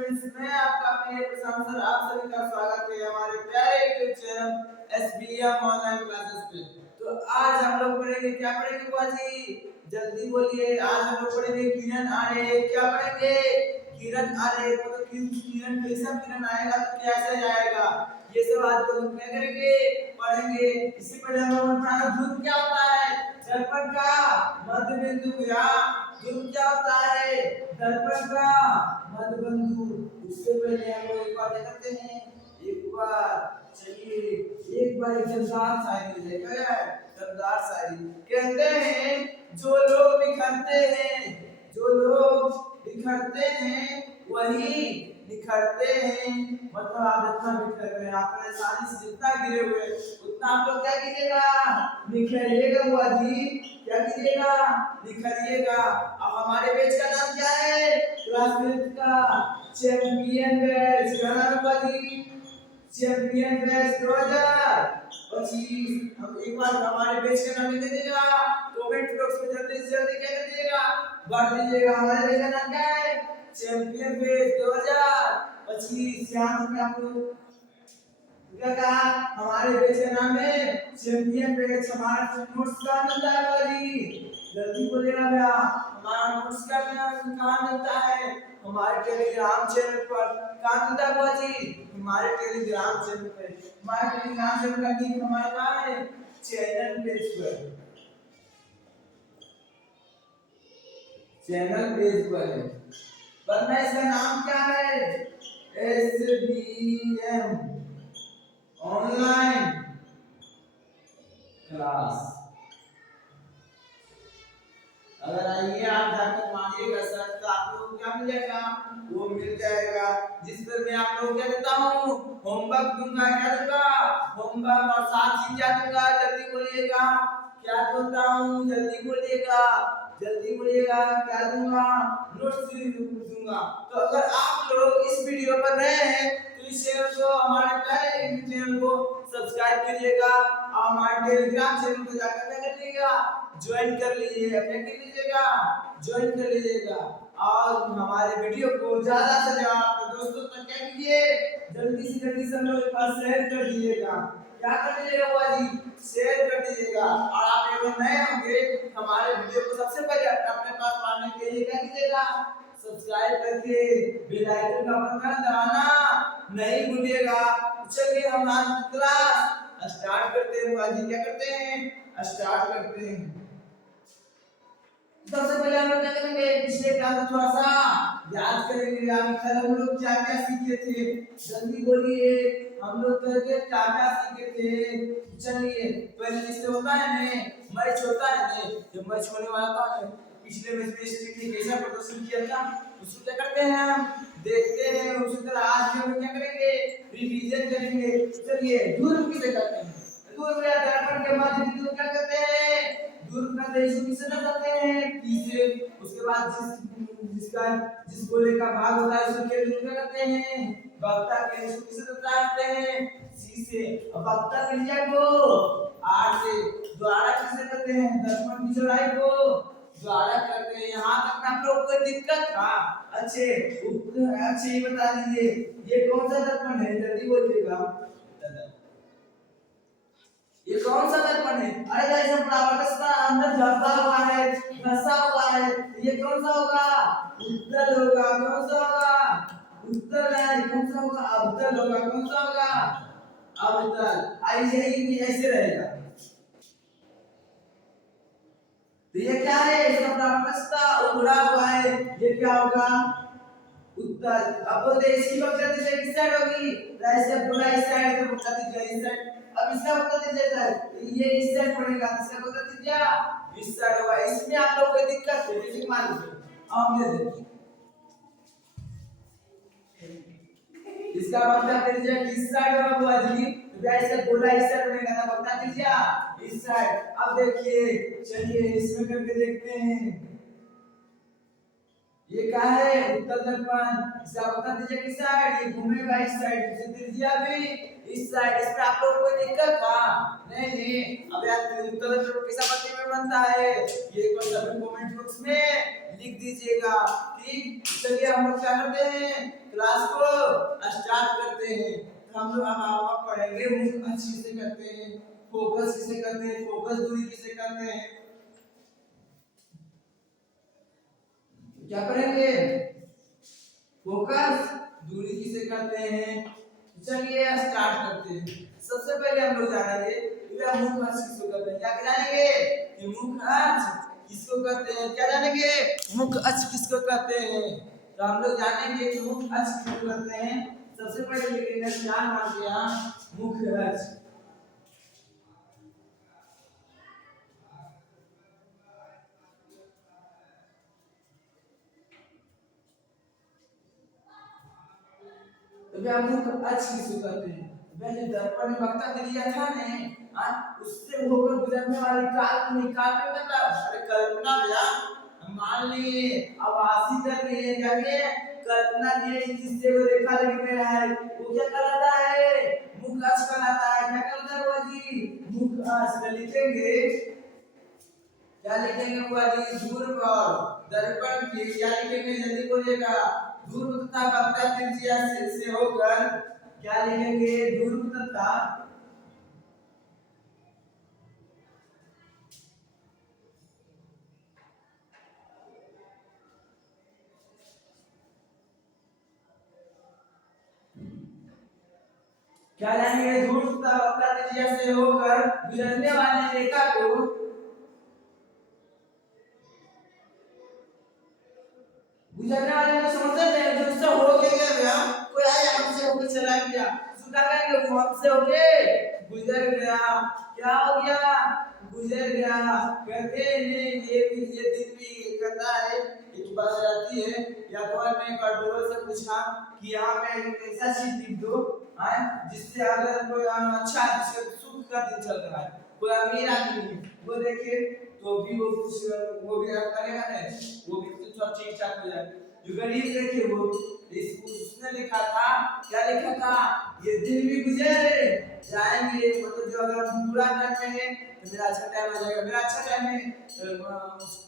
Students, मैं आपका अपने प्रशांत सर आप सभी का स्वागत है हमारे प्यारे YouTube channel SBM online classes पे। तो आज हम लोग पढ़ेंगे, क्या पढ़ेंगे बुआ जी? जल्दी बोलिए। आज हम लोग पढ़ेंगे किरण आरेख। क्या पढ़ेंगे? किरण आरेख। मतलब किरण कैसा किरण आएगा तो कैसे जाएगा, ये सब आज हम लोग क्या करेंगे, पढ़ेंगे। इससे पहले हम लोग पढ़ा ध्रुव क्या होता है, दर्पण का मध्य बिंदु, या ध्रुव क्या होता है, दर्पण का मध्य बिंदु। उससे पहले हम लोग एक बार क्या करते हैं, एक बार एक जोरदार शायरी लेकर, जोरदार शायरी कहते हैं, जो लोग बिखरते हैं वही निखरते हैं। मतलब आप जितना बिखर रहे हैं, आप परेशानी से जितना गिरे हुए उतना आप लोग क्या कीजिएगा, निखरिएगा बुआ जी। क्या कीजिएगा, निखरिएगा। अब हमारे बैच का नाम क्या है, क्लास 5 का चैंपियन बैच। क्या नाम है बुआ जी? Champion batch 2025। हम एक बार हमारे बैच का नाम लिख दीजिएगा कमेंट बॉक्स में, जल्दी से जल्दी क्या दीजिएगा, भर दीजिएगा। हमारे बैच का नाम क्या है, चैंपियन बैच 2025। यहाँ पे आपको क्या कहा, हमारे बैच का नाम है चैंपियन बैच। हमारा नोट्स कहाँ मिलता है बाजी, जल्दी बोलिएगा भैया। हमारा नोट्स का कहाँ मिलता है, हमारे टेलीग्राम चैनल पर। कहाँ मिलता है बाजी, हमारे टेलीग्राम चैनल पे। हमारे टेलीग्राम चैनल का लिंक हमारे पास है चैनल पेज पर, चैनल पेज पर है। वरना इसका नाम क्या है, एसबीएम ऑनलाइन क्लास। अगर आइए आप जाकर मारिएगा सर तो आप लोगों को क्या मिल जाएगा, वो मिल जाएगा। जिस पर मैं आप लोगों को क्या देता हूँ, होमवर्क दूंगा। क्या दूंगा, होमवर्क। और साथ ही क्या दूंगा, जल्दी बोलिएगा, क्या दूंगा हूँ, जल्दी बोलिएगा, जल्दी बोलिएगा। क्या दूंगा, नोट्स दूंगा। तो अगर आप लोग इस वीडियो पर नए हैं तो इस चैनल को, हमारे प्यारे चैनल को सब्सक्राइब करिएगा और हमारे टेलीग्राम चैनल को जाकर क्या करिएगा, ज्वाइन कर लीजिएगा। क्या कर लीजिएगा, ज्वाइन कर लीजिएगा। और हमारे वीडियो को ज्यादा से ज्यादा अपने दोस्तों तक क्या कीजिए, जल्दी से जल्दी सब लोग के पास शेयर कर दीजिएगा। क्या कर दीजिएगा बुआ जी, शेयर कर दीजिएगा। और आप अगर नए होंगे हमारे वीडियो को सबसे पहले अपने पास पाने के लिए क्या कीजिएगा, सब्सक्राइब करके बेल आइकन का बटन दबाना नहीं भूलिएगा। चलिए हम आज क्लास स्टार्ट करते हैं। बुआ जी क्या करते हैं, स्टार्ट करते हैं। सबसे पहले हम लोग क्या करेंगे, पिछले क्लास में थोड़ा सा याद करेंगे। हम लोग क्या क्या सीखे थे, जल्दी बोलिए। हम लोग क्या क्या सीखे थे। चलिए पहले जिससे होता है ना, मैच होता है ना, जब मैच होने वाला था ना, पिछले मैच में इस टीम ने कैसा प्रदर्शन किया था उसको क्या करते हैं, हम देखते हैं। उसी तरह आज भी हम क्या करेंगे, रिवीजन करेंगे। चलिए दूर किसे कहते हैं, दूर या दर्पण के मध्य बिंदु क्या कहते हैं, दूर का देश किसे बताते हैं, पी से। उसके बाद जिस गोले का भाग होता है उसको क्या दूर करते हैं, वक्ता के। इसको किसे बताते हैं, सी से। अब वक्ता त्रिज्या को आर से। द्वारा किसे कहते हैं, दर्पण की चौड़ाई को द्वारा करते हैं। यहाँ तक आप लोग को दिक्कत था, अच्छे ये बता दीजिए ये कौन सा दर्पण है, जल्दी बोलिएगा। ये कौन सा दर्पण है, अरे जैसे परावर्तक का अंदर झलका हुआ है, धंसा हुआ है, ये कौन सा होगा, उत्तल होगा। कौन सा होगा, उत्तल है। कौन सा होगा, अवतल होगा। कौन सा होगा, अवतल। ऐसे ही ऐसे रहेगा। तो ये क्या है, इसका परावर्तक का उभरा हुआ है, ये क्या होगा, उत्तल। अब बोलते इसकी वक्र दिशा किस साइड होगी, ऐसे बोला इस साइड, तो वक्र दिशा इस साइड। अब इसका वक्र दिशा ये इस साइड पड़ेगा, इसका वक्र दिशा इस साइड होगा। इसमें आप लोग को दिक्कत है, जैसे मान लीजिए हम ले देखिए इसका वक्र दिशा किस साइड होगा बुआ जी, तो ऐसे बोला इस साइड पड़ेगा, तो वक्र दिशा इस साइड। अब देखिए चलिए इसमें करके देखते हैं, ये क्या है, उत्तल दर्पण। इसका वक्र दिशा किस साइड, ये घूमेगा इस साइड, इसे त्रिज्या भी इस साइड। इस पे आप लोगों को कोई दिक्कत था नहीं। अब यार उत्तल दर्पण किस आकृति में बनता है, ये कमेंट बॉक्स में लिख दीजिएगा। ठीक, चलिए हम लोग क्या करते हैं, क्लास करते हैं। तो हम लोग अब आप पढ़ेंगे मुख अच किसे कहते हैं, फोकस किसे कहते हैं, फोकस दूरी किसे कहते हैं, क्या पढ़ेंगे, फोकस दूरी किसे कहते हैं। चलिए स्टार्ट करते हैं। सबसे पहले हम लोग जानेंगे कि मुख अच किसको कहते हैं। क्या जानेंगे कि मुख अच किसको कहते हैं, क्या जानेंगे मुख अच किसको कहते हैं। तो हम लोग जानेंगे कि मुख अच किसको कहते हैं। सबसे पहले लिखेंगे क्या मान दिया मुख अच। तो क्या मुख अच किसको कहते हैं। वैसे दर्पण में वक्ता दिया था ने उससे होकर गुजरने वाली काल्पनिक मतलब अरे कल्पना भैया मान लिए आभासी कर रही है जाके कल्पना ये जिससे वो रेखा लिख रहा है वो क्या कराता है मुख अच कराता है। क्या करता है वो जी मुख अच लिखेंगे। क्या लिखेंगे बुआ जी दूर पर दर्पण के क्या लिखेंगे जल्दी बोलिएगा दूर तथा वक्ता त्रिज्या से होकर क्या लिखेंगे दूर तथा क्या जानेंगे दूर तथा वक्ता त्रिज्या से होकर गुजरने वाली रेखा को गुजरने वाले को समझते हैं जो उससे हो गया भैया कोई आया हमसे होकर चला गया सुधा कहेंगे वो हमसे हो गए गुजर गया। क्या हो गया गुजर गया। कहते हैं ये दिन भी कहता है कि तू बात रहती है या कौन ने कटोरे से पूछा कि यहाँ पे एक ऐसा चीज लिख दो है जिससे अगर कोई अच्छा जिससे सुख का दिन चल रहा है कोई अमीर आदमी वो देखे तो भी वो कुछ वो भी करेगा नहीं वो भी तो सब ठीक ठाक हो जाए। जो गरीब देखे वो उसने लिखा था क्या लिखा था ये दिन भी गुजर जाएंगे मतलब जो अगर हम बुरा टाइम में है तो मेरा अच्छा टाइम आ जाएगा मेरा अच्छा टाइम है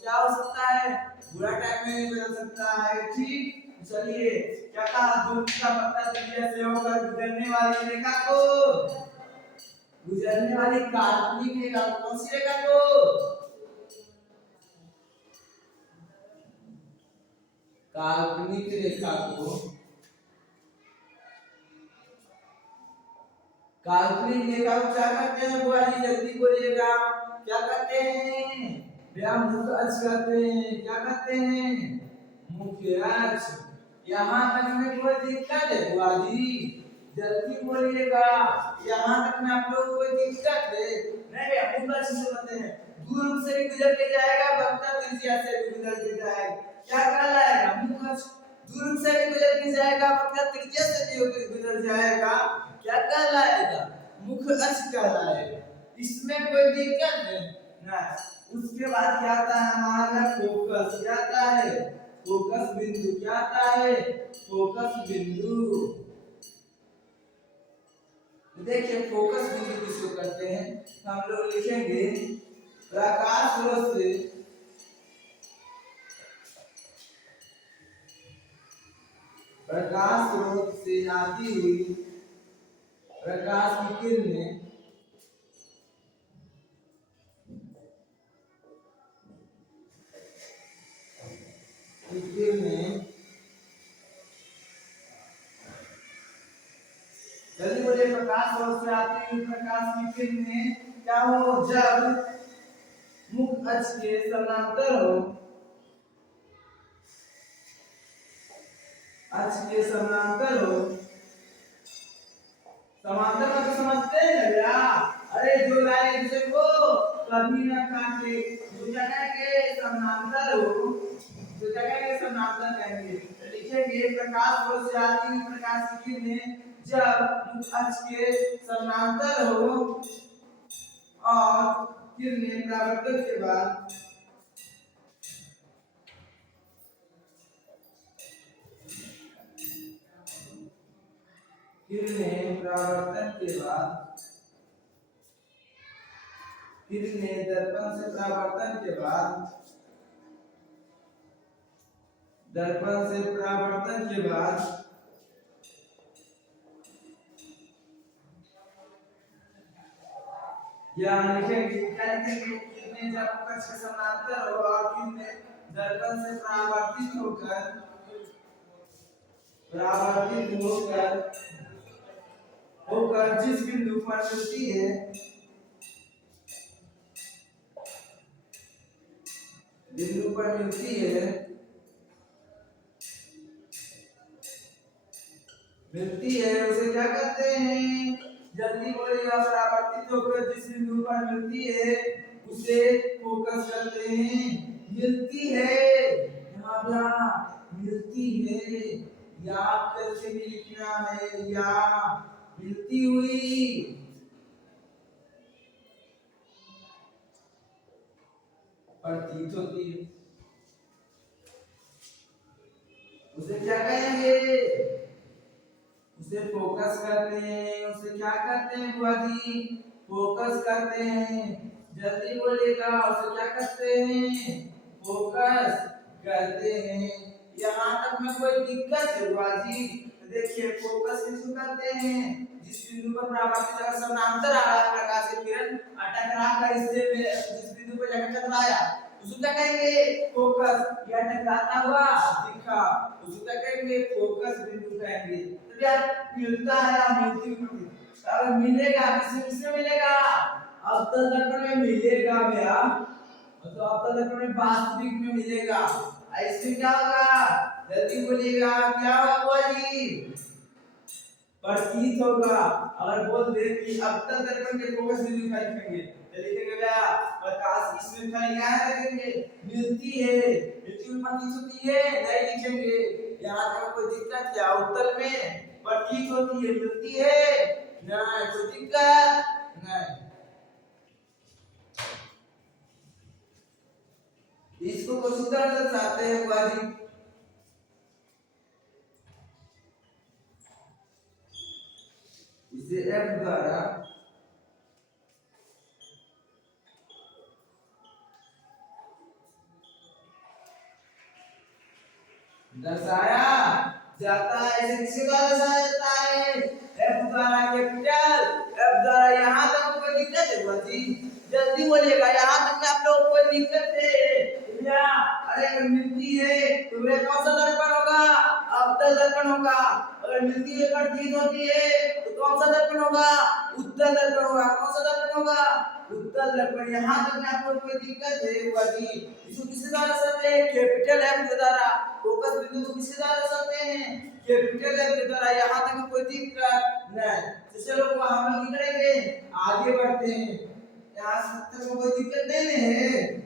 क्या हो सकता है बुरा टाइम में मिल सकता है। ठीक चलिए क्या कहा दुख का पत्ता दुनिया से होकर गुजरने वाली रेखा को गुजरने वाली काल्पनिक रेखा कौन सी रेखा को काल्पनिक रेखा को काल्पनिक रेखा को क्या कहते हैं बुआ जी जल्दी बोलिएगा क्या कहते हैं भैया मुख अच कहते हैं। क्या कहते हैं मुख अच। यहाँ तक में कोई दिक्कत है बुआ जी जल्दी बोलिएगा यहाँ तक में आप लोग कोई दिक्कत है नहीं भैया मुख अच से कहते हैं दूर से भी गुजर के जाएगा वक्ता त्रिज्या से भी गुजर के जाएगा क्या कहलाएगा मुख अच दूर से भी गुजर के जाएगा वक्ता त्रिज्या से भी गुजर जाएगा क्या कहलाएगा मुख अच कहलाएगा। इसमें कोई दिक्कत है ना। उसके बाद क्या आता है हमारा फोकस क्या आता है फोकस बिंदु क्या आता है फोकस बिंदु। देखिए फोकस बिंदु किसको कहते हैं हम लोग लिखेंगे प्रकाश स्रोत से प्रकाश स्रोत से आती हुई प्रकाश की किरणें जल्दी बोलिए प्रकाश स्रोत से आती हुई प्रकाश की किरणें क्या हो जब मुख अक्ष के समांतर हो अक्ष के समांतर हो समांतर का तो समझते हैं भैया अरे जो लाइन एक दूसरे को कभी ना काटे जो जगह के समांतर हो जो जगह के समांतर कहेंगे तो लिखेंगे प्रकाश स्रोत से आती हुई प्रकाश की किरणें जब मुख अक्ष के समांतर हो और किरणें परावर्तन के बाद किरणें परावर्तन के बाद किरणें दर्पण से परावर्तन के बाद दर्पण से परावर्तन के बाद यहाँ लिखेंगे क्या लिखेंगे किरणें जब कक्ष के समांतर हो और किरणें दर्पण से परावर्तित होकर होकर जिस बिंदु पर मिलती है उसे क्या कहते हैं? जल्दी बोलिएगा। परावर्तित होकर जिस बिंदु पर मिलती है उसे फोकस करते हैं। मिलती है यहाँ मिलती है या कैसे भी लिखना है या मिलती हुई प्रतीत होती है उसे क्या कहेंगे? उसे फोकस करते हैं। उसे क्या करते हैं बुआ जी? फोकस करते हैं। जल्दी बोलेगा। उसे क्या करते हैं? फोकस करते हैं। यहाँ तक में कोई दिक्कत है बुआ जी? तो देखिए फोकस किसको करते हैं? जिस बिंदु पर परावर्तित अगर समानांतर आ रहा है प्रकाश की किरण टकरा कर इससे जिस बिंदु पर जाकर टकराया उसको क्या कहेंगे? फोकस। या टकराता हुआ दिखा उसको क्या कहेंगे? फोकस बिंदु कहेंगे। तो यार मिलता है या मिलती हुई अगर मिलेगा किससे किससे मिलेगा? अवतल दर्पण में मिलेगा भैया। तो अवतल दर्पण में वास्तविक में मिलेगा। ऐसे क्या होगा? जल्दी बोलिएगा क्या होगा बुआ जी? प्रतीत होगा। अगर बोल दे कि अवतल दर्पण के फोकस बिंदु क्या लिखेंगे? तो लिखेंगे भैया प्रकाश इसमें खाली क्या लिखेंगे? मिलती है। मिलती हुई प्रतीत होती है नहीं लिखेंगे। यहाँ तक कोई दिक्कत क्या? उत्तल में प्रतीत होती है मिलती है नहीं कोई दिक्कत नहीं। इसको किस तरह से दर्शाते हैं बुआ जी? इसे F द्वारा दर्शाया जाता है। इसे किसके द्वारा दर्शाया जाता है? F द्वारा। कैपिटल F द्वारा। यहाँ तक कोई दिक्कत है बुआ जी? जल्दी बोलिएगा। यहाँ तक में आप लोगों को कोई दिक्कत है भैया? अरे अगर मिलती है तो वे कौन सा दर्पण होगा? अवतल दर्पण होगा। अगर मिलती है प्रतीत होती है तो कौन सा दर्पण होगा? उत्तल दर्पण होगा। कौन सा दर्पण होगा? उत्तल दर्पण। यहाँ तक में आपको कोई दिक्कत है बुआ जी? इसको किसके द्वारा दर्शाते हैं? कैपिटल F के द्वारा। फोकस बिंदु को किसके द्वारा दर्शाते हैं? कैपिटल F के द्वारा। यहाँ तक में कोई दिक्कत नहीं। तो चलो हम लोग करेंगे आगे बढ़ते हैं। यहाँ तक में कोई दिक्कत नहीं है।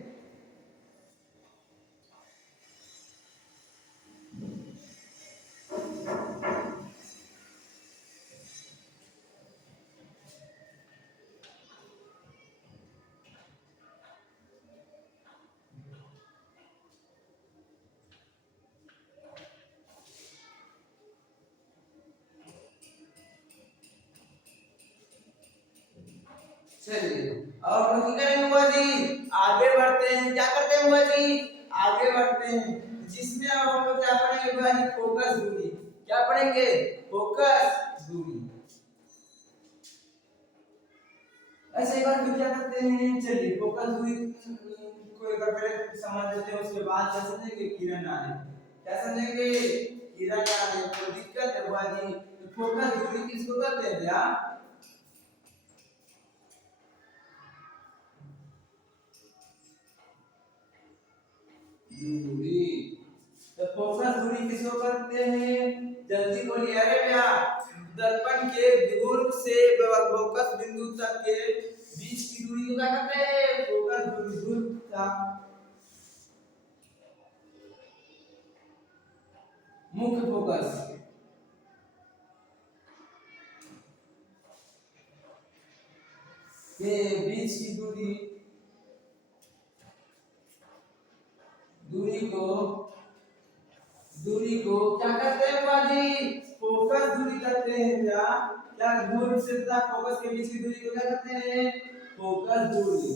चलिए और हम लोग क्या करेंगे बुआ जी? आगे बढ़ते हैं। क्या करते हैं बुआ जी? आगे बढ़ते हैं। जिसमें अब हम लोग क्या पढ़ेंगे बुआ जी? फोकस दूरी। क्या पढ़ेंगे? फोकस दूरी। ऐसे एक बार फिर क्या करते हैं? चलिए फोकस दूरी को एक बार पहले समझ लेते हैं उसके बाद क्या समझेंगे? किरण आने। क्या समझेंगे? किरण आने। कोई दिक्कत है बुआ जी? तो फोकस दूरी किसको कहते हैं भैया? दूरी। तो फोकस दूरी किसको कहते हैं? जल्दी बोलिए। अरे भैया दर्पण के ध्रुव से फोकस बिंदु तक के बीच की दूरी को क्या कहते हैं? फोकस दूरी। ध्रुव का मुख्य फोकस के बीच की दूरी दूरी को क्या कहते हैं बाजी? फोकस दूरी कहते हैं क्या? क्या ध्रुव से तथा फोकस के बीच की दूरी को क्या कहते हैं? फोकस दूरी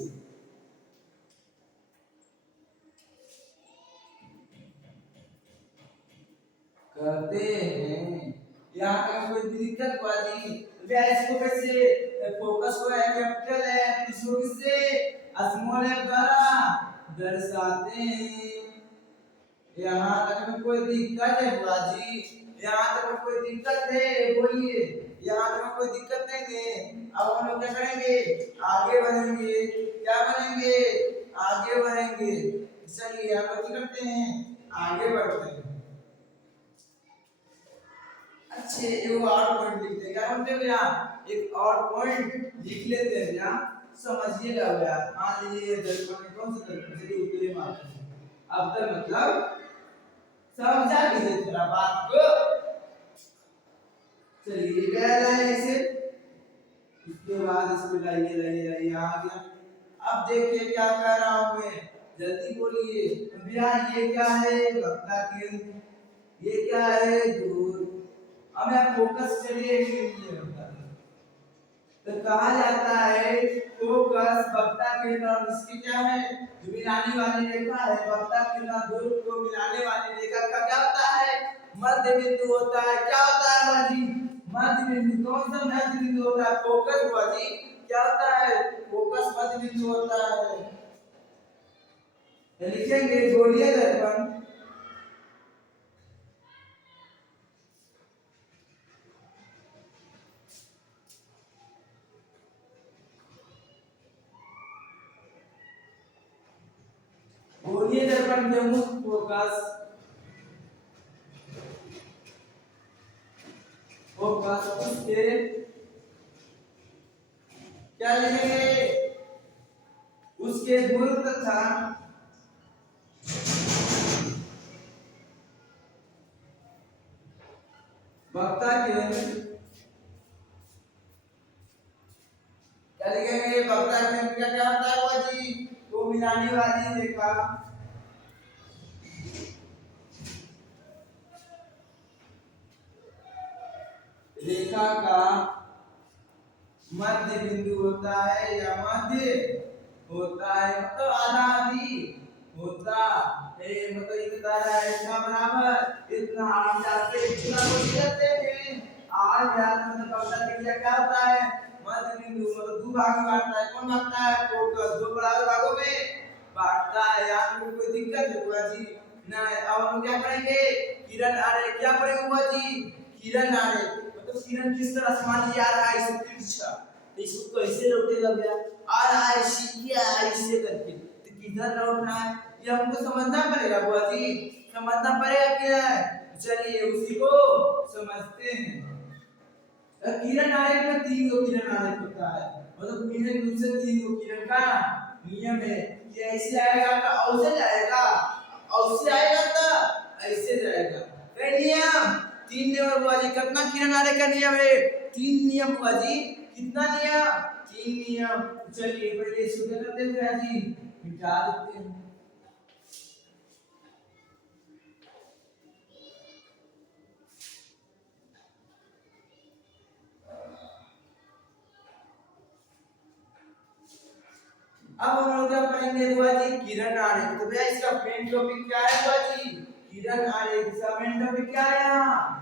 कहते हैं। यहाँ का कोई दिक्कत बाजी? भैया इसको कैसे फोकस को है कैपिटल है इसको किससे स्मॉल है द्वारा दर्शाते हैं। यहाँ तक में कोई दिक्कत है बुआ जी? यहाँ तक में कोई दिक्कत है? बोलिए, यहाँ तक में कोई दिक्कत नहीं है। अब हम लोग क्या करेंगे? आगे बढ़ेंगे। क्या बनेंगे? आगे बढ़ेंगे। चलिए हम लोग क्या करते हैं? आगे बढ़ते हैं। अच्छे एक और पॉइंट लिखते हैं। क्या बोलते हैं भैया? एक और पॉइंट लिख लेते हैं भैया, समझिएगा भैया। मान लीजिए दर्पण में कौन सा दर्पण? चलिए उत्तरी मारते हैं। अब तक मतलब समझा लीजिए थोड़ा बात को। चलिए क्या लाइन ऐसे, इसके बाद इसको लाइए लाइए लाइए आ गया। अब देखिए क्या कह रहा हूं मैं, जल्दी बोलिए भैया। ये क्या है? वक्ता केंद्र। ये क्या है? दूर। अब मैं फोकस चलिए ये होता है तो कहा जाता है फोकस वक्ता केंद्र और इसकी क्या है? जो मिलाने वाली रेखा है, वक्ता केंद्र दूर को मिलाने वाली रेखा का क्या होता है? मध्य बिंदु होता है। क्या होता है बाजी? मध्य बिंदु। कौन सा मध्य बिंदु होता है? फोकस बाजी। क्या होता है? फोकस मध्य बिंदु होता है। तो लिखेंगे गोलीय दर्पण। गोलीय दर्पण के मुख्य फोकस उसके क्या लिखेंगे? उसके दूर तथा वक्ता केंद्र। क्या लिखेंगे? वक्ता केंद्र का क्या होता है बाजी? वो मिलाने वाली रेखा। रेखा का मध्य बिंदु होता है या मध्य होता है, मतलब आधा आधी होता है। मतलब ये बता रहा है इसका बराबर इतना। आप जाते इतना कुछ करते हैं आज यार, मतलब पता क्रिया क्या होता है? मध्य बिंदु। मतलब दो भाग में बांटता है। कौन बांटता है? फोकस। दो बराबर भागों में बांटता है। यहाँ में कोई दिक्कत है बुआ जी? ना। अब हम क्या करेंगे? किरण आरेख। क्या पढ़ेंगे बुआ जी? किरण आरेख। मतलब किरण किस तरह से मान लिया आ रहा है इसे तिरछा, तो इसको कैसे लौटेगा भैया? आ रहा है सीधा ऐसे करके, तो किधर लौटना है ये हमको समझना पड़ेगा बुआ जी। समझना पड़ेगा कि नहीं? चलिए उसी को समझते हैं। किरण आरेख में तीन गो किरण आरेख होता है। मतलब किरण रूप से तीन गो किरण का नियम है कि ऐसे आएगा तो ऐसे जाएगा, ऐसे आएगा तो ऐसे जाएगा। क्या नियम? तीन नियम बुआ जी। कितना किरण आरेख का नियम है? तीन नियम बुआ जी। कितना नियम? तीन नियम। चलिए पहले इसको क्या करते हैं बुआ जी? मिटा देते हैं। अब हम लोग क्या पढ़ेंगे बुआ जी? किरण आरेख। तो भैया इसका मेन टॉपिक क्या है बुआ जी? किरण आरेख। इसका मेन टॉपिक क्या है यहाँ?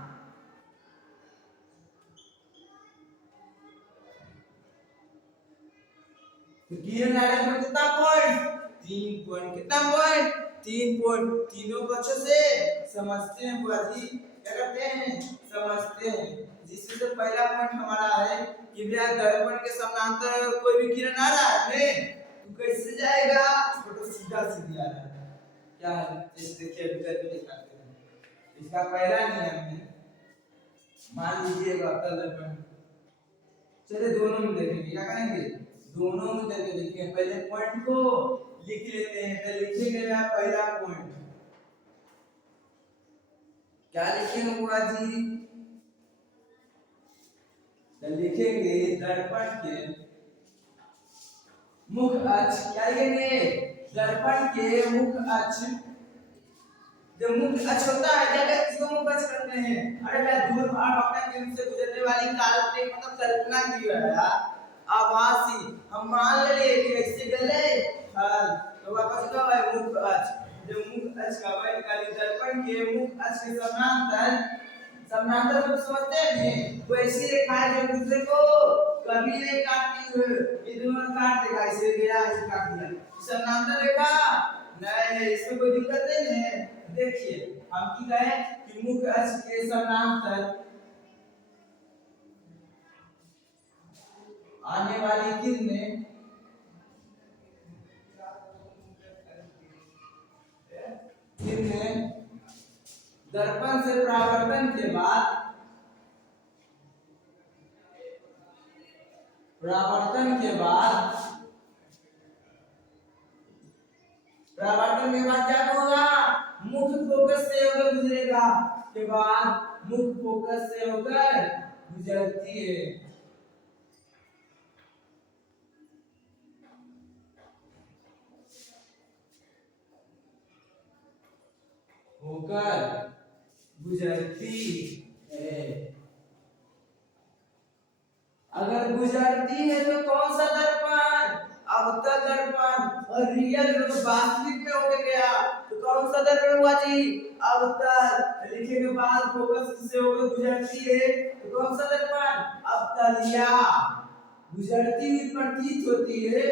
तो किरण आरेख में कितना पॉइंट? तीन पॉइंट। कितना पॉइंट? तीन पॉइंट। तीनों को अच्छे से समझते हैं बुआ जी। क्या करते हैं? समझते हैं। जिसमें से पहला पॉइंट हमारा है कि भैया दर्पण के समानांतर कोई भी किरण आ रहा है तो कैसे जाएगा? फोटो सीधा सीधा आ रहा है। क्या है? जैसे देखिए अभी करके दिखाते हैं। इसका पहला नियम है, मान लीजिए वक्र दर्पण। चलिए दोनों में देखेंगे। क्या करेंगे? दोनों में करके देखिए। पहले पॉइंट को लिख लेते हैं। तो लिखेंगे ना पहला पॉइंट। क्या लिखेंगे बुआ जी? तो लिखेंगे दर्पण के मुख्य अक्ष। क्या लिखेंगे? दर्पण के मुख्य अक्ष। जो मुख्य अक्ष होता है क्या कहते हैं? इसको मुख्य अक्ष कहते हैं। अरे मैं दूर भाग वक्र केंद्र से गुजरने वाली काल्पनिक मतलब कल्पना की है यार, आभासी। हम मान ले कि ऐसे गले हल तो वापस का है मुख्य अक्ष। जो मुख्य अक्ष का है काली दर्पण के मुख्य अक्ष के समानांतर। समानांतर को समझते हैं वैसी रेखाएं जो एक दूसरे को कभी नहीं काटती हुए ये दोनों काट देगा, इसे गया इसे काट दिया, समानांतर रेखा नहीं, इसमें कोई दिक्कत नहीं है। देखिए हम की कहे कि मुख्य अक्ष के समानांतर आने वाली किरणें दर्पण से परावर्तन के बाद क्या होगा, मुख्य फोकस से होकर गुजरेगा, के बाद मुख्य फोकस से होकर गुजरती है। होकर गुजरती है। अगर गुजरती है तो कौन सा दर्पण, अवतल दर्पण, और रियल में तो वास्तविक में हो गया तो कौन सा दर्पण हुआ जी, अवतल। लिखे के बाद फोकस किससे होकर गुजरती है तो कौन सा दर्पण, अवतल, या गुजरती हुई प्रतीत होती है।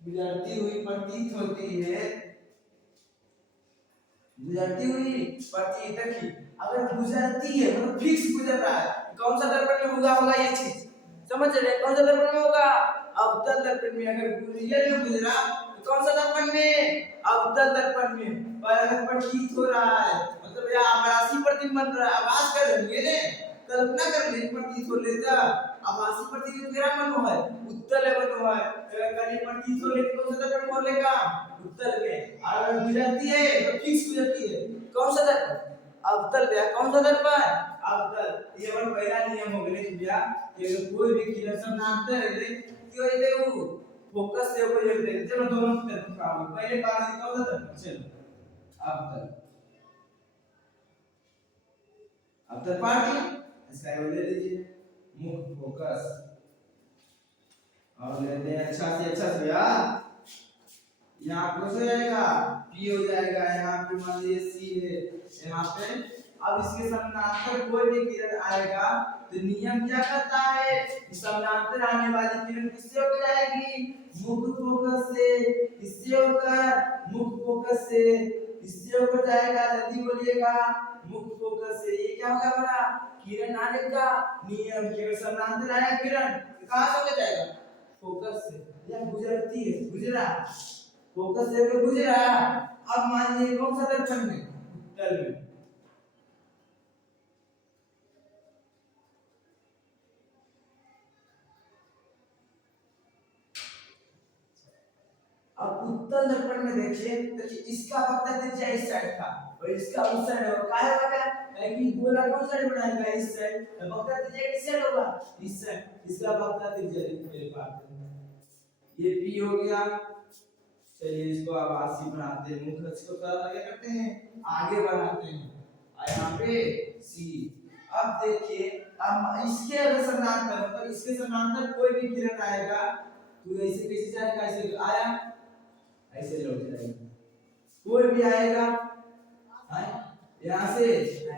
गुजरती हुई प्रतीत होती है, गुजरती हुई प्रतीत। देखिए अगर गुजरती है मतलब फिक्स गुजर रहा है, कौन सा दर्पण में होगा ये चीज समझ रहे हैं, कौन सा दर्पण में होगा, अवतल दर्पण में। अगर रियल में गुजरा तो कौन सा दर्पण में, अवतल दर्पण में। पर अगर प्रतीत हो रहा है मतलब यह आभासी प्रतिबिंब बन रहा है, आभास कर लेंगे ने, कल्पना कर लेंगे प्रतीत हो लेता, आभासी प्रतिबिंब तेरा मन है उत्तल है बनो है, अगर ये प्रतीत हो लेता कौन सा दर्पण बोल लेगा, उत्तल में। अगर गुजरती है तो फिक्स गुजरती है, कौन सा दर्पण, अवतल भैया, कौन सा दर्पण, अवतल। ये हमारा पहला नियम हो गया भैया कि अगर कोई भी किरण समानांतर है क्यों ये वो फोकस से ऊपर लेते हैं। चलो दोनों की तरफ काम पहले बात कौन सा दर्पण, चलो अवतल, अवतल पार्टी इसका ले लीजिए मुख्य फोकस और लेते हैं अच्छा से भैया, यहाँ पे हो जाएगा P हो जाएगा, यहाँ पे मान लीजिए C है यहाँ पे। अब इसके समानांतर कोई भी किरण आएगा तो नियम क्या कहता है, समानांतर आने वाली किरण किससे होकर जाएगी, मुख्य फोकस से, किससे होकर, मुख्य फोकस से, किससे होकर जाएगा, जल्दी बोलिएगा, मुख्य फोकस से। ये क्या होगा हमारा किरण आने का नियम, कि समानांतर आया किरण कहां से होकर जाएगा, फोकस से, या गुजरती है, गुजरा फोकस से होकर गुजरा। अब मान लीजिए कौन सा दर्पण में, उत्तल में। अब उत्तल दर्पण में देखिए इसका वक्र त्रिज्या इस साइड था और इसका उस साइड है, काहे होगा है कि गोला कौन साइड बनाएगा, इस साइड, वक्र त्रिज्या किस साइड होगा, इस साइड। इसका वक्र त्रिज्या मेरे पास ये P हो गया। चलिए इसको अब आसी बनाते हैं, मुख्य अक्ष को थोड़ा क्या करते हैं आगे बढ़ाते हैं, और यहाँ पे C। अब देखिए अब इसके अगर समानांतर मतलब इसके समानांतर कोई भी किरण आएगा तो ऐसे कैसे जाएगा, ऐसे आया ऐसे लौट जाएगा, कोई भी आएगा यहाँ से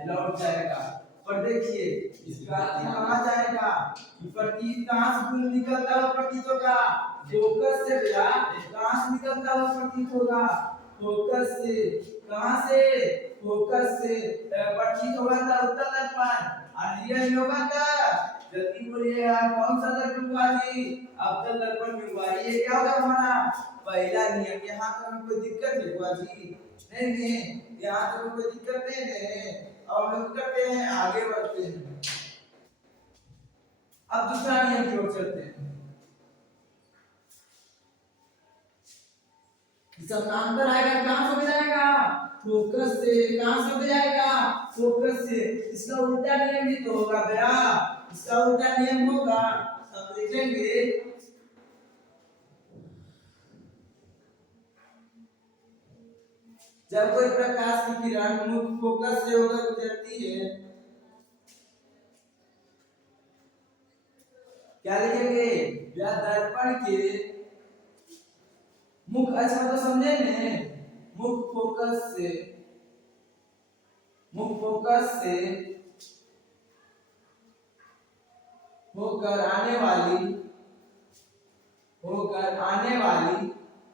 लौट जाएगा। पर देखिए इसका कहाँ जाएगा, प्रतीत कहाँ से निकलता हुआ प्रतीत होगा, फोकस से भैया, कहाँ से निकलता हुआ प्रतीत होगा, फोकस से, कहाँ से, फोकस से प्रतीत होगा था उत्तल दर्पण, और रियल में होगा था, जल्दी बोलिए कौन सा दर्पण हुआ जी, अवतल दर्पण में हुआ। ये क्या होगा हमारा पहला नियम। यहाँ तो हमें कोई दिक्कत नहीं हुआ जी, नहीं यहाँ तो कोई दिक्कत नहीं है। और हम लोग करते हैं आगे बढ़ते हैं, अब दूसरा नियम की ओर चलते हैं। समानांतर आएगा कहां से जाएगा, फोकस से, कहां से जाएगा, फोकस से। इसका उल्टा नियम भी तो होगा भैया, इसका उल्टा नियम होगा, हम देखेंगे। जब कोई प्रकाश की किरण मुख्य फोकस से होकर गुजरती है, क्या लिखेंगे, या दर्पण के मुख अच्छा तो समझे ने, मुख फोकस से, मुख फोकस से होकर आने वाली, होकर आने वाली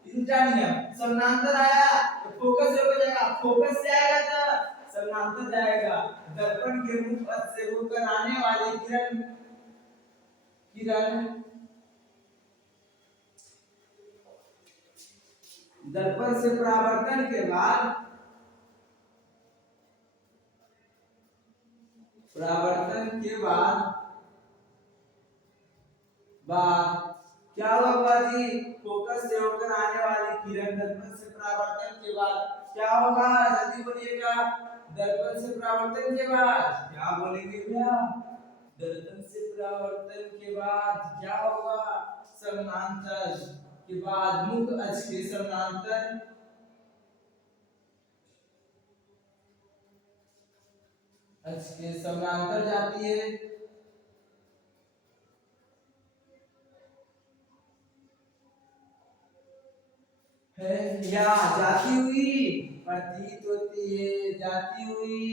उल्टा नियम समानांतर आया तो फोकस हो जाएगा, फोकस से आएगा तो समानांतर जाएगा। दर्पण के मुख से होकर आने वाली किरण, किरण दर्पण से परावर्तन के बाद, परावर्तन के बाद क्या होगा जी? फोकस से होकर आने वाली किरण दर्पण से परावर्तन के बाद क्या होगा? जल्दी बोलिएगा। दर्पण से परावर्तन के बाद क्या बोलेंगे भैया? दर्पण से परावर्तन के बाद क्या होगा? समानांतर के बाद मुख अक्ष के समानांतर, अक्ष के समानांतर जाती है या जाती हुई प्रतीत होती है, जाती हुई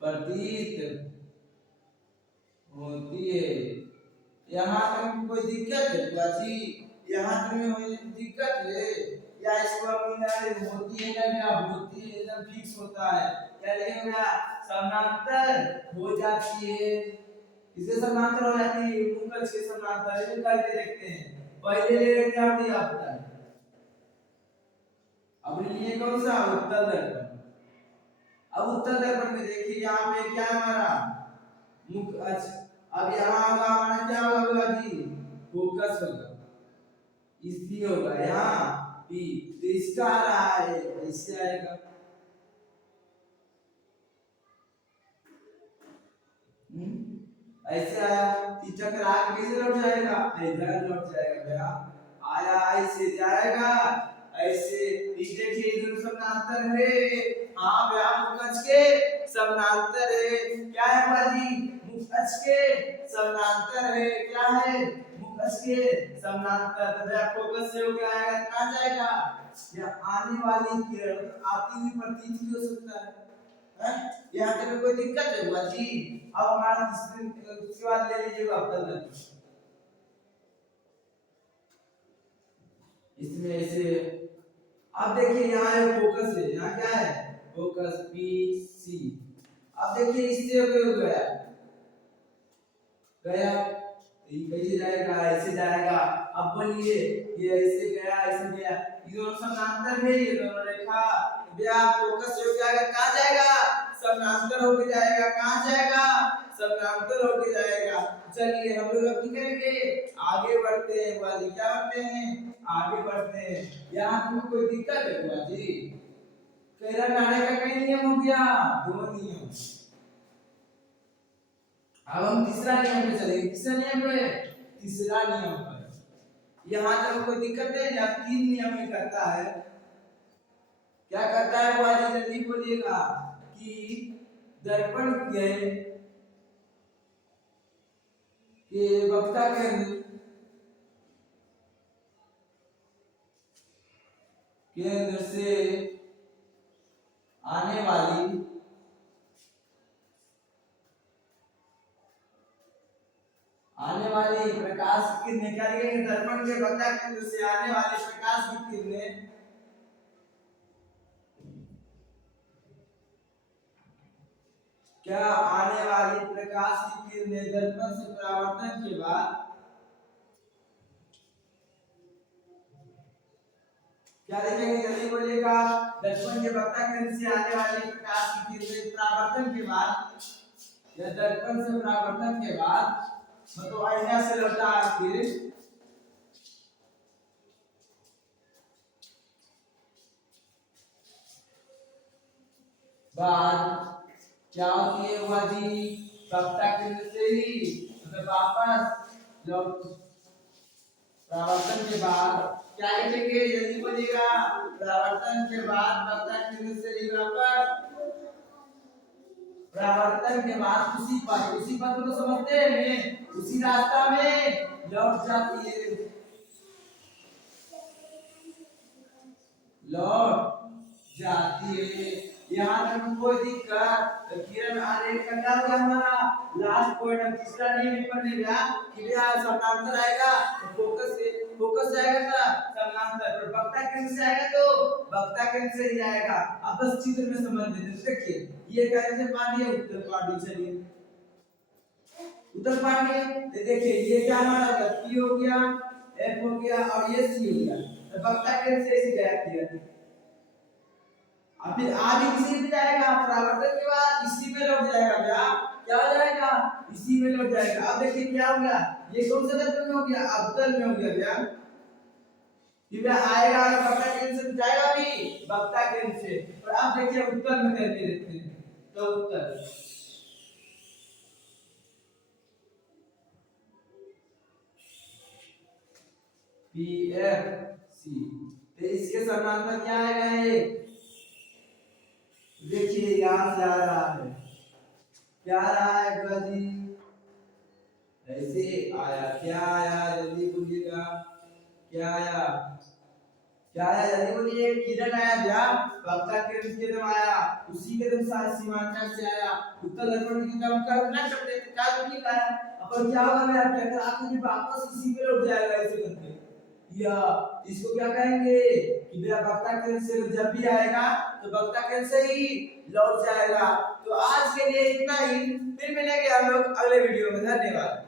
प्रतीत होती है। यहाँ तक कोई दिक्कत है बाजी? यहाँ तक में कोई दिक्कत है या इसको अपनी होती है ना, क्या होती है एकदम फिक्स होता है क्या? लेकिन क्या समानांतर हो जाती है? किसे समानांतर हो जाती है? मुख के समानांतर। ये करके देखते हैं। पहले ले लेते हैं अपनी आपका, अब लिए कौन सा? उत्तर दर्पण। अब उत्तर दर्पण में देखिए यहाँ पे क्या है हमारा? मुख अक्ष। अब यहाँ होगा हमारा क्या होगा जी? फोकस होगा, इसलिए होगा यहाँ पी। तो इसका आ रहा है ऐसे आएगा, ऐसे आया। टकरा के कैसे लौट जाएगा? इधर लौट जाएगा भैया। आया ऐसे जाएगा, ऐसे देखिए इधर समानांतर है। हाँ भैया, मुख अक्ष के समानांतर है। क्या है बाजी? मुख अक्ष के समानांतर है। क्या है? मुख अक्ष के समानांतर। तो भैया फोकस से हो गया आएगा, कहाँ जाएगा? या आने वाली किरण आती हुई प्रतीत भी हो सकता है। यहाँ तक कोई दिक्कत है बुआ जी? अब हमारा उसके बाद ले लीजिएगा अब्दुल। इसमें ऐसे अब देखिए यहाँ एक फोकस है, यहाँ क्या है? Focus P C. अब देखिए इससे हो गया, गया ये कैसे जाएगा? ऐसे जाएगा। अब बोलिए ये ऐसे गया, ऐसे गया, ये दोनों समानांतर है, ये दोनों रेखा। भैया फोकस हो जाएगा, कहाँ जाएगा? समानांतर होके जाएगा। कहाँ जाएगा? समानांतर होके जाएगा। चलिए हम लोग अब करेंगे, आगे बढ़ते हैं बुआ जी। क्या बढ़ते हैं? आगे बढ़ते हैं। यहाँ तुमको कोई दिक्कत है बुआ जी? कैरा गाने का कई नियम हो गया, दो नियम। अब हम तीसरा नियम पे चलेंगे। किसका नियम पे? तीसरा नियम पर। यहाँ तक कोई दिक्कत नहीं, जब तीन नियम में करता है। क्या करता है बुआ जी? जल्दी बोलिएगा। कि दर्पण के वक्ता के अंदर से आने वाली, आने वाली प्रकाश की किरणें, क्या लिखेंगे? दर्पण के वक्ता के अंदर से आने वाली प्रकाश की किरणें, क्या आने वाली प्रकाश की किरणें दर्पण से परावर्तन के बाद क्या लिखेंगे? जल्दी बोलिएगा। दर्पण के वक्ता के अंदर से आने वाली प्रकाश की किरणें परावर्तन के बाद, या दर्पण से परावर्तन के बाद मतलब आईना से लौटा के बाद क्या होती है बुआ जी? वक्ता केंद्र से ही मतलब वापस लौट, परावर्तन के बाद क्या लिखेंगे? जल्दी बोलिएगा। परावर्तन के बाद वक्ता केंद्र से ही वापस, परावर्तन के बाद उसी पथ को समझते हैं, उसी रास्ता में लौट जाती है। लौट जाती है। यहाँ तक कोई दिक्कत तो किरण आलेख का क्या होगा हमारा लास्ट पॉइंट हम तीसरा नहीं पढ़ने गया कि यहाँ समानांतर आएगा तो फोकस जाएगा ना समानांतर और वक्ता केंद्र से आएगा तो वक्ता केंद्र से ही आएगा। अब बस चित्र में समझ लेते हैं। देखिए ये कैसे पानी है उत्तर पानी। चलिए उत्तर पानी तो देखिए ये क्या हमारा होगा पी हो गया एफ हो गया और ये सी हो गया तो वक्ता केंद्र से इसे गया किया। अब फिर आगे किसी में जाएगा परावर्तन के बाद इसी में लौट जाएगा क्या हो जाएगा इसी में लौट जाएगा। अब देखिए क्या हो गया ये कौन सा तत्व में हो गया अवतल में हो गया क्या फिर आएगा वक्ता केंद्र से जाएगा भी वक्ता केंद्र से। और अब देखिए उत्तर में करके देखते हैं तो उत्तर पी एफ सी तो इसके समानांतर क्या आएगा ये देखिए यहां से आ रहा है क्या रहा है जी ऐसे आया क्या आया जल्दी बोलिएगा क्या आया जल्दी बोलिए किरण आया क्या वक्ता केंद्र के तरफ आया उसी के तरफ साथ सीमांतर से आया उत्तर दर्पण की तरफ कर ना करते क्या बोलिए का अपन क्या होगा मेरा चक्कर आपको वापस इसी पे लौट जाएगा ऐसे करके या इसको क्या कहेंगे कि मेरा वक्ता केंद्र से जब भी आएगा तो वक्ता केंद्र से ही लौट जाएगा। तो आज के लिए इतना ही फिर मिलेंगे हम लोग अगले वीडियो में। धन्यवाद।